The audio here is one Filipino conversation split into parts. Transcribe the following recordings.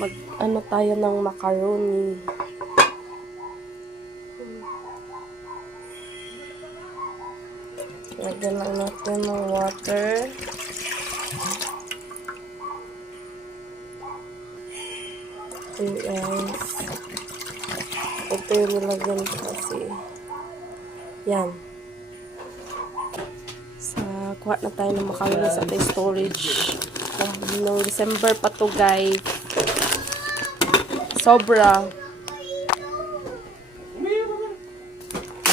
Mag, ano tayo ng macaroni. Lagyan lang natin ng water. Okay, guys. Ito yung nilagyan kasi. Yan. Sa, kuha na tayo ng macaroni sa storage. Nung December pa to, guys. Sobra.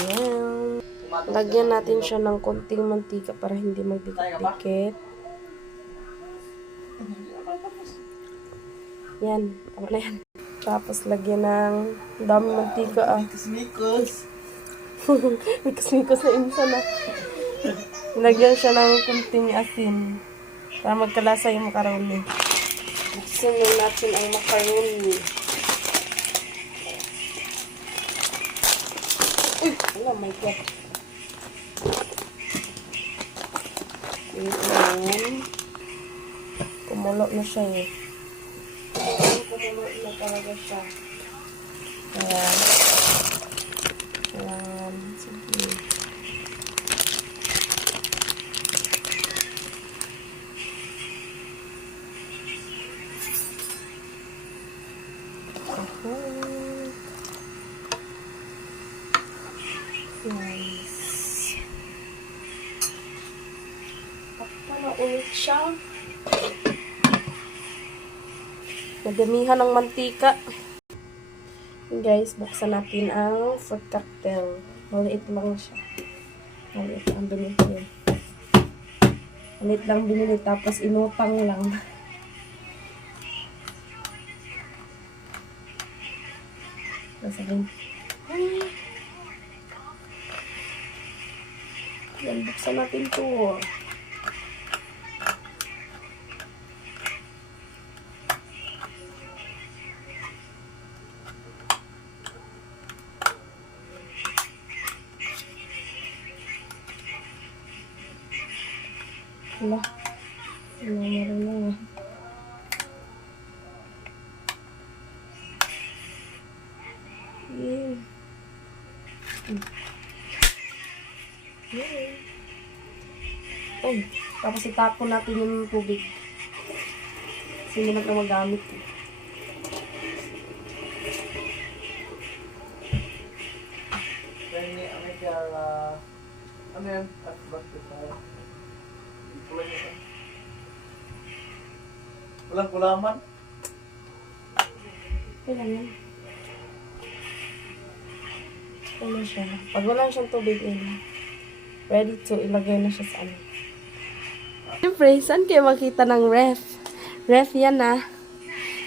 Ayan. Lagyan natin siya ng konting mantika para hindi magdikit-dikit. Yan. Tama na yan. Tapos lagyan ng daming mantika ah. Mikos. Mikas-mikas na insa na. Lagyan siya ng kunting asin. Para magkalasa yung macaroni. Buksan natin ang macaroni. Oh my God. Ayan. Kumulo na siya eh. Kumulo na talaga siya. Ayan. Ayan. Sige. Ahon. Nice. Takpa na ulit siya. Nadamihan ng mantika. Guys, buksan natin ang fruit cocktail. Maliit lang siya. Maliit lang binili. Maliit lang binili tapos inutang lang. Nasabihin. Yan, buksan natin to. Yeah. Ay, tapos itapon natin yung tubig. Kasi hindi na ito magamit. ano. Walang kulaman? Kailan yan? Ano siya? Pag wala siyang tubig in, ready to ilagay na siya sa ano. Siyempre, saan kayo makita ng ref? Ref yan na.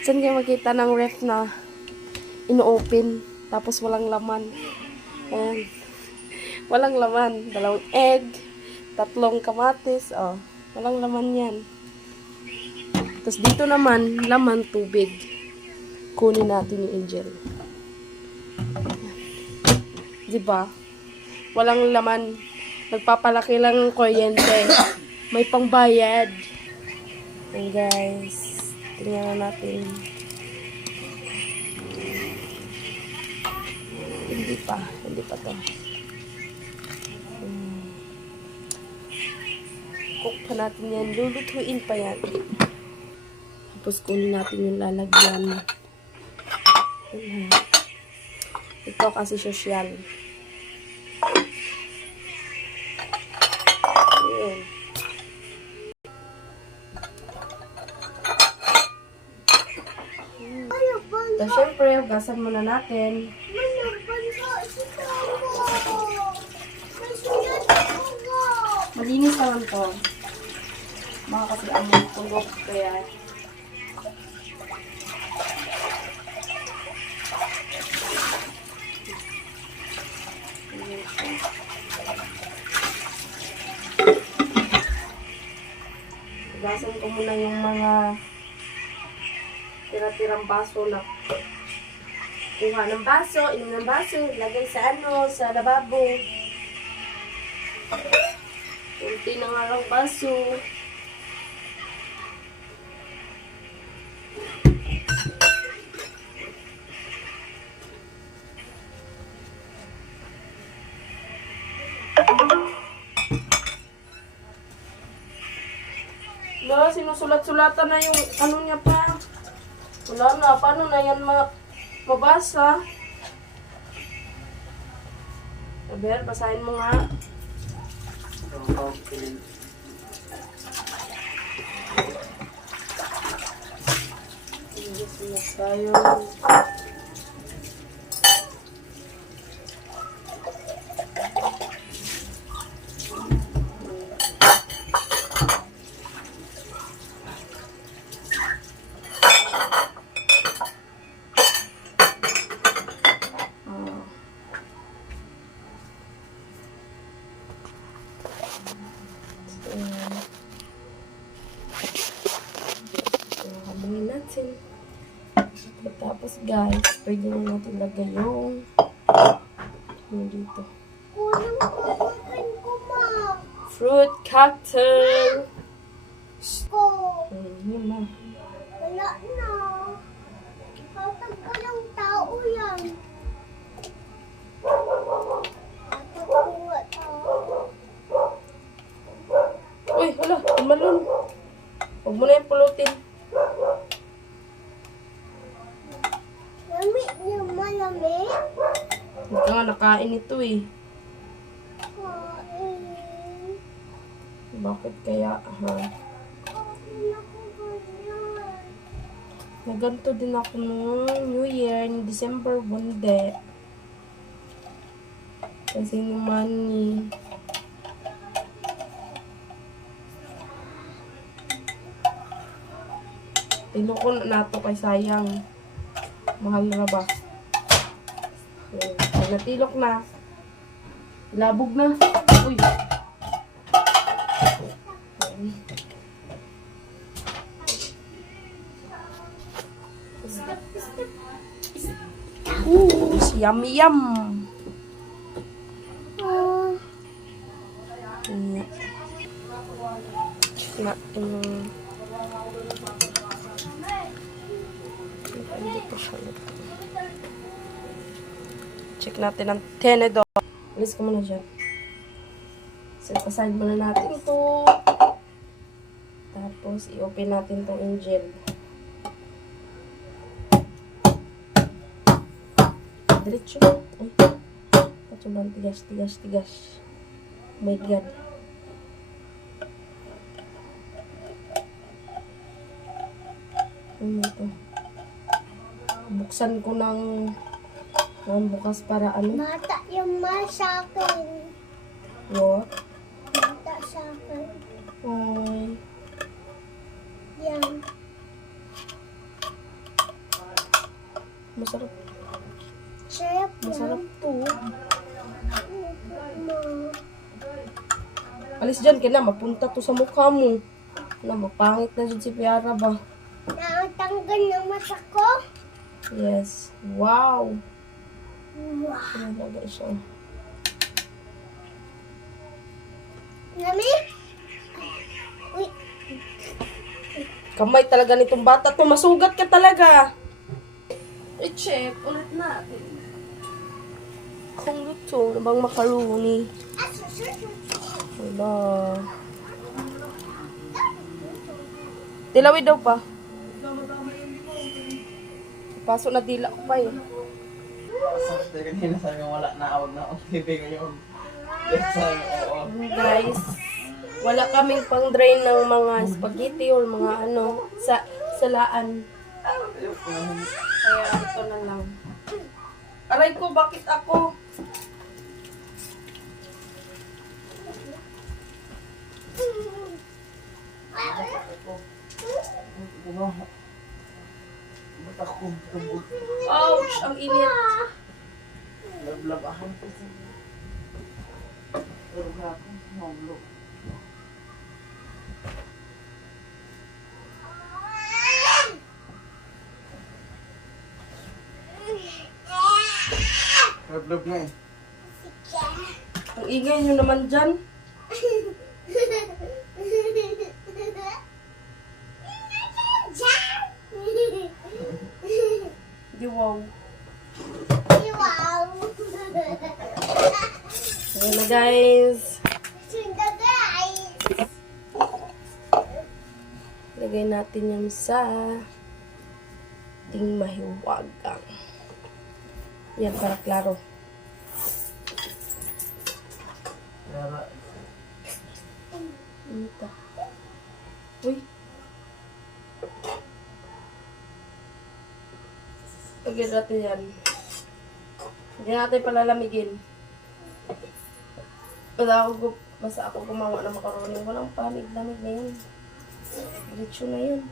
Saan kayo makita ng ref na ino-open tapos walang laman? Ayan. Walang laman. Dalawang egg, tatlong kamatis, oh. Walang laman yan. Tapos dito naman, laman tubig. Kunin natin yung angel. Di ba? Walang laman. Nagpapalaki lang ng kuryente. May pangbayad. And guys, tingnan na natin. Hindi pa. Hindi pa to. Hmm. Cook pa natin yan. Lulutuin pa yan. Tapos kunin natin yung lalagyan. Ayan. Ito kasi social. So, syempre, gasan muna natin. Malinis naman to. Mga kasi ang tulog, kaya Gasan ko muna yung mga tira-tirang baso na kuha ng baso, inom ng baso, lagay sa ano, sa lababo. Kunti na nga lang baso. Wala, sinusulat-sulatan na yung ano niya pa. Wala na, paano na yan ma mabasa? Aber, basahin mo nga. Rin. English tayo. So, Habangin natin. Tapos guys, pwede na natin lagay yung yung dito. Fruit cocktail. Hmm, yun na. Wala na. Hatag ko ng tao yan. Hatag ko nga tao. Uy, hala, tumalon. Huwag mo na yung pulutin. Lamig niya malamig. Hindi ka nga nakain ito eh. Bakit kaya, ha? Naganto din ako noong New Year, ni December 1 de. Kasi naman ni... Tilo ko na nato kay sayang. Mahal na ba? Pag natilok na, labog na. Uy! Ooh, yummy yum. Ah, Nga. Nga, um, hindi pa siya luto. Check natin ang tenedor. Alis ka muna dyan. So, paside muna natin ito. Tapos, i-open natin itong angel. Diretso. Ay. Patulang tigas, tigas, tigas. Oh my God. Ano ito? Buksan ko ng ng bukas para ano? Mata yung ma sa akin. What? Mata sa akin. Ay. Yan. Masarap. Sarap Masarap yan. to. Ma. Alis dyan ka na. Mapunta to sa mukha mo. Na, mapangit na dyan si Piara ba? Nakatanggal ng mata ko. Yes. Wow. Wow. Ano talaga siya? Lamig? Uy, Kamay talaga nitong bata to. Masugat ka talaga. I-check. Ulit natin. Kung luto na bang macaroni? Wala. Dilawid daw pa. Pasok na dila ko pa eh. Sabi kanina sabi mo wala na awag na ang TV ngayon. Yes, sabi ko. Guys, wala kaming pang drain ng mga spaghetti or mga ano sa salaan. Ayoko. Kaya ito na lang. Aray ko, bakit ako? Ano? Ba't ako tubog? Ouch! Ang init. Lablab ako. Pero na ako, mahulog. Lablab na eh. Ang ingay nyo naman dyan. Di wow. Wow. Ayan na guys. Lagay natin yan sa ting mahiwagang. Yan, para klaro. Ito. Uy. Lagyan natin yan. Hindi natin palalamigin. Basta ako, basta ako gumawa ng macaroni. Walang panig-lamig na yun. Diretso na yun.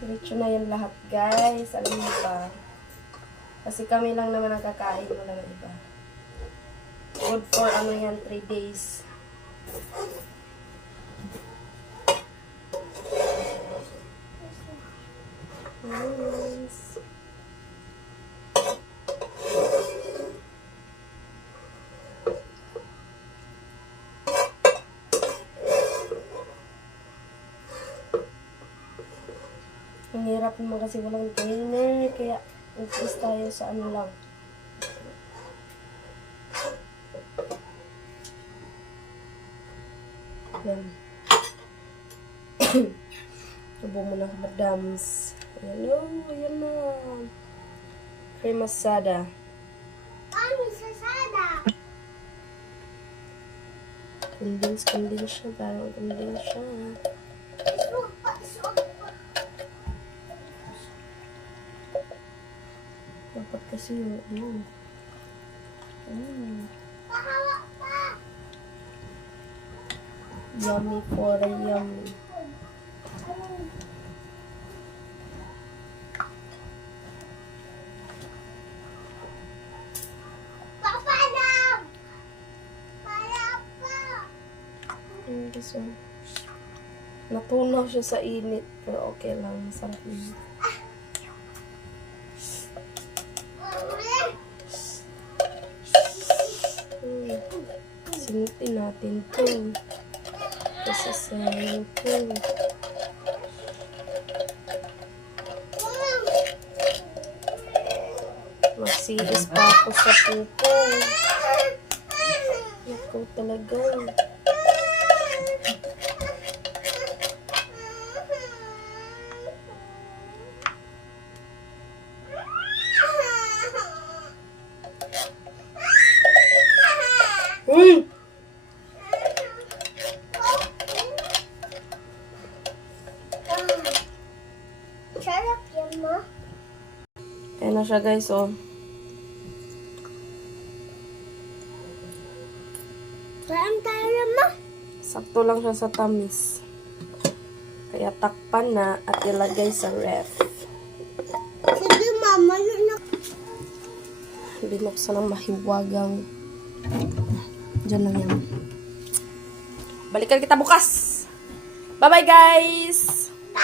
Diretso na yan lahat, guys. Alam niyo ba? Kasi kami lang naman ang kakain. Wala na iba. Good for ano yan, 3 days. Nice. Ang hirap naman kasi walang trainer, kaya nag-is tayo sa ano lang. Yan. Tubo mo na madams. Hello, ayan na. Cream masada. Ano sa sada? Condense, condense siya. Parang condense siya. Isok pa, isok pa. Dapat kasi yung ano. Mm. Yummy for yummy. Mm, this one. Natunaw siya sa init. Pero okay lang. Masarap yun. Sinutin natin to. Kasi sa to. Magsiis pa ako sa pupo. Ikaw talaga. Uy! Siya guys, oh. Saan tayo mo? Sakto lang siya sa tamis. Kaya takpan na at ilagay sa ref. Sige mama, yun na. Binuksan ng mahiwagang. Diyan lang yan. Balikan kita bukas! Bye-bye guys!